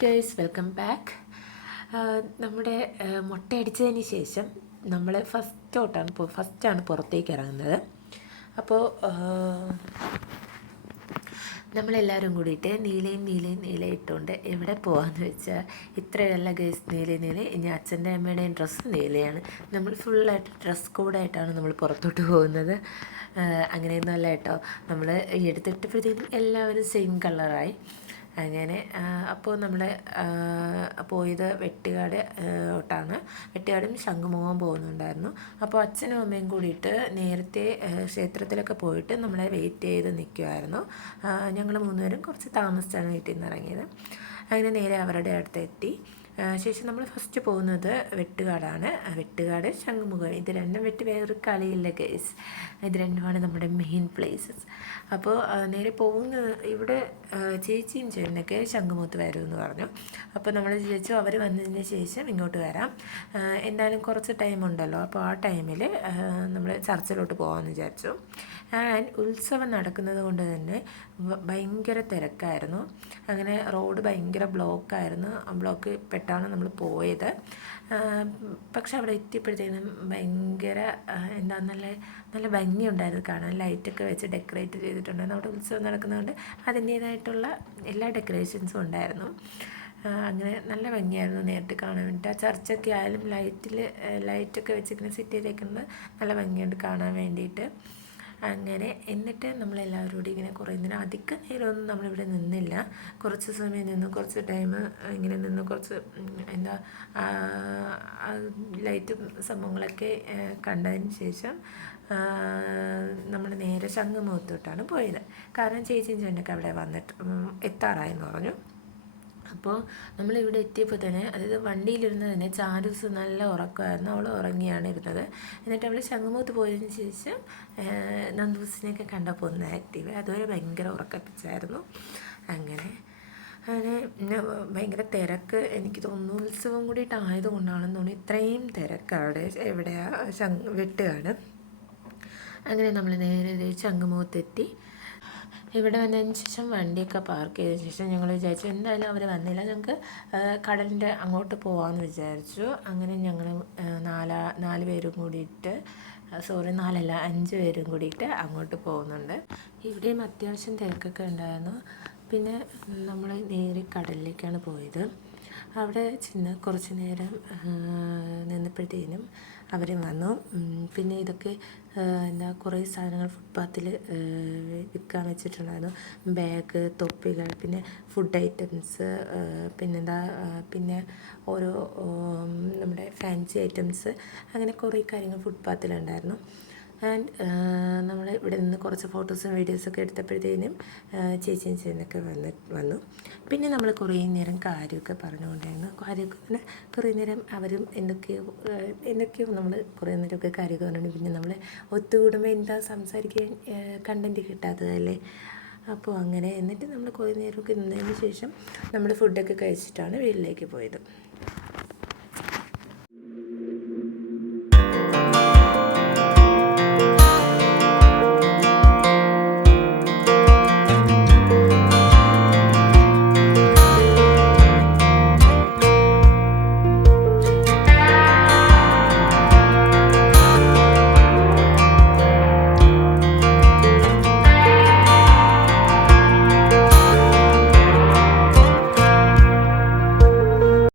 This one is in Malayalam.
Guys, welcome back. നമ്മുടെ മുട്ടയടിച്ചതിന് ശേഷം നമ്മൾ ഫസ്റ്റാണ് പുറത്തേക്ക് ഇറങ്ങുന്നത്. അപ്പോൾ നമ്മളെല്ലാവരും കൂടിയിട്ട് നീലയും ഇട്ടുകൊണ്ട് എവിടെ പോകാമെന്ന് വെച്ചാൽ ഇത്രയല്ല ഗൈസ്, നീല ഇനി അച്ഛൻ്റെ അമ്മയുടെയും ഡ്രസ്സ് നീലയാണ്. നമ്മൾ ഫുള്ളായിട്ട് ഡ്രസ് കോഡായിട്ടാണ് നമ്മൾ പുറത്തോട്ട് പോകുന്നത്. അങ്ങനെയൊന്നും അല്ല കേട്ടോ, നമ്മൾ എടുത്തിട്ടപ്പോഴത്തേക്കും എല്ലാവരും സെയിം കളറായി. അങ്ങനെ അപ്പോൾ നമ്മൾ പോയത് വെട്ടുകാട് തൊട്ടാണ്. വെട്ടുകാടും ശംഖുമുഖവും പോകുന്നുണ്ടായിരുന്നു. അപ്പോൾ അച്ഛനും അമ്മയും കൂടിയിട്ട് നേരത്തെ ക്ഷേത്രത്തിലൊക്കെ പോയിട്ട് നമ്മളെ വെയിറ്റ് ചെയ്ത് നിൽക്കുമായിരുന്നു. ഞങ്ങൾ മൂന്നുപേരും കുറച്ച് താമസിച്ചാണ് വീട്ടിൽ നിന്ന് ഇറങ്ങിയത്. അങ്ങനെ നേരെ അവരുടെ അടുത്തെത്തി. ശേഷം നമ്മൾ ഫസ്റ്റ് പോകുന്നത് വെട്ടുകാടാണ്. വെട്ടുകാട്, ശംഖുമുഖം, ഇത് രണ്ടും വിട്ട് വേറൊരു കളിയില്ല ഗൈസ്. ഇത് രണ്ടുമാണ് നമ്മുടെ മെയിൻ പ്ലേസസ്. അപ്പോൾ നേരെ ഇവിടെ ചേച്ചിയും ചേട്ടനൊക്കെ ശംഖുമുഖത്ത് വരുമെന്ന് പറഞ്ഞു. അപ്പോൾ നമ്മൾ ചോദിച്ചു അവർ വന്നതിന് ശേഷം ഇങ്ങോട്ട് വരാം, എന്തായാലും കുറച്ച് ടൈം ഉണ്ടല്ലോ, അപ്പോൾ ആ ടൈമിൽ നമ്മൾ ചർച്ചിലോട്ട് പോകാമെന്ന് വിചാരിച്ചു. ആൻഡ് ഉത്സവം നടക്കുന്നത് കൊണ്ട് തന്നെ ഭയങ്കര തിരക്കായിരുന്നു. അങ്ങനെ റോഡ് ഭയങ്കര ബ്ലോക്ക് പെട്ടാണ് നമ്മൾ പോയത്. പക്ഷെ അവിടെ എത്തിയപ്പോഴത്തേനും ഭയങ്കര നല്ല ഭംഗിയുണ്ടായിരുന്നു കാണാൻ. ലൈറ്റൊക്കെ വെച്ച് ഡെക്കറേറ്റ് ചെയ്തിട്ടുണ്ടായിരുന്നു. അവിടെ ഉത്സവം നടക്കുന്നതുകൊണ്ട് അതിൻ്റേതായിട്ടുള്ള എല്ലാ ഡെക്കറേഷൻസും ഉണ്ടായിരുന്നു. അങ്ങനെ നല്ല ഭംഗിയായിരുന്നു നേരിട്ട് കാണാൻ വേണ്ടിയിട്ട്. ആ ചർച്ചൊക്കെ ആയാലും ലൈറ്റൊക്കെ വെച്ചിങ്ങനെ സെറ്റ് ചെയ്തേക്കുന്നത് നല്ല ഭംഗിയുണ്ട് കാണാൻ വേണ്ടിയിട്ട്. അങ്ങനെ എന്നിട്ട് നമ്മളെല്ലാവരും കൂടി ഇങ്ങനെ കുറേ നേരം, അധികം നേരമൊന്നും നമ്മളിവിടെ നിന്നില്ല. കുറച്ച് സമയം നിന്ന്, കുറച്ച് ടൈം ഇങ്ങനെ നിന്ന്, കുറച്ച് ലൈറ്റും സംഭവങ്ങളൊക്കെ കണ്ടതിന് ശേഷം നമ്മൾ നേരെ ശംഖുമുഖത്തോട്ടാണ് പോയത്. കാരണം ചേച്ചിയും ചേട്ടനൊക്കെ അവിടെ എത്താറായെന്ന് പറഞ്ഞു. അപ്പോൾ നമ്മളിവിടെ എത്തിയപ്പോൾ തന്നെ, അതായത് വണ്ടിയിലിരുന്ന് തന്നെ ചാരൂസ് നല്ല ഉറക്കമായിരുന്നു. അവൾ ഉറങ്ങിയാണ് ഇരുന്നത്. എന്നിട്ട് അവൾ ശംഖുമുഖത്ത് പോയതിന് ശേഷം നന്ദൂസിനെയൊക്കെ കണ്ടപ്പോൾ ഒന്ന് ആക്റ്റീവ്, അതുവരെ ഭയങ്കര ഉറക്കപ്പിച്ചായിരുന്നു. അങ്ങനെ ഭയങ്കര തിരക്ക്, എനിക്ക് തോന്നുന്നു ഉത്സവം കൂടിയിട്ട് ആയതുകൊണ്ടാണെന്ന് തോന്നുന്നു ഇത്രയും തിരക്ക് അവിടെ. വെട്ടുകാട്. അങ്ങനെ നമ്മൾ നേരെ ശംഖുമുഖത്തെത്തി. ഇവിടെ വന്നതിന് ശേഷം വണ്ടിയൊക്കെ പാർക്ക് ചെയ്തതിന് ശേഷം ഞങ്ങൾ വിചാരിച്ചു എന്തായാലും അവർ വന്നില്ല, ഞങ്ങൾക്ക് കടലിൻ്റെ അങ്ങോട്ട് പോകാമെന്ന് വിചാരിച്ചു. അങ്ങനെ ഞങ്ങൾ 4 പേരും കൂടിയിട്ട്, 5 പേരും കൂടിയിട്ട് അങ്ങോട്ട് പോകുന്നുണ്ട്. ഇവിടെയും അത്യാവശ്യം തിരക്കൊക്കെ ഉണ്ടായിരുന്നു. പിന്നെ നമ്മൾ നേരെ കടലിലേക്കാണ് പോയത്. അവിടെ ചെന്ന് കുറച്ച് നേരം നിന്നപ്പോഴത്തേനും അവരും വന്നു. പിന്നെ ഇതൊക്കെ കുറേ സാധനങ്ങൾ ഫുട്പാത്തിൽ വിൽക്കാൻ വെച്ചിട്ടുണ്ടായിരുന്നു. ബാഗ്, തൊപ്പികൾ, പിന്നെ ഫുഡ് ഐറ്റംസ്, പിന്നെ ഓരോ നമ്മുടെ ഫാൻസി ഐറ്റംസ്, അങ്ങനെ കുറേ കാര്യങ്ങൾ ഫുട്പാത്തിലുണ്ടായിരുന്നു. ആൻഡ് നമ്മൾ ഇവിടെ നിന്ന് കുറച്ച് ഫോട്ടോസും വീഡിയോസൊക്കെ എടുത്തപ്പോഴത്തേനും ചേച്ചിയും ചേട്ടനൊക്കെ വന്നു. പിന്നെ നമ്മൾ കുറേ നേരം കാര്യമൊക്കെ പറഞ്ഞുകൊണ്ടായിരുന്നു. കാര്യമൊക്കെ കുറേ നേരം അവരും എന്തൊക്കെയോ നമ്മൾ കുറേ നേരമൊക്കെ കാര്യമൊക്കെ പറഞ്ഞു. പിന്നെ നമ്മൾ ഒത്തുകൂടുമ്പോൾ എന്താ സംസാരിക്കാൻ കണ്ടൻറ്റ് കിട്ടാത്തതല്ലേ. അപ്പോൾ അങ്ങനെ എന്നിട്ട് നമ്മൾ കുറേ നേരമൊക്കെ നിന്നതിന് ശേഷം നമ്മൾ ഫുഡൊക്കെ കഴിച്ചിട്ടാണ് വീട്ടിലേക്ക് പോയത്.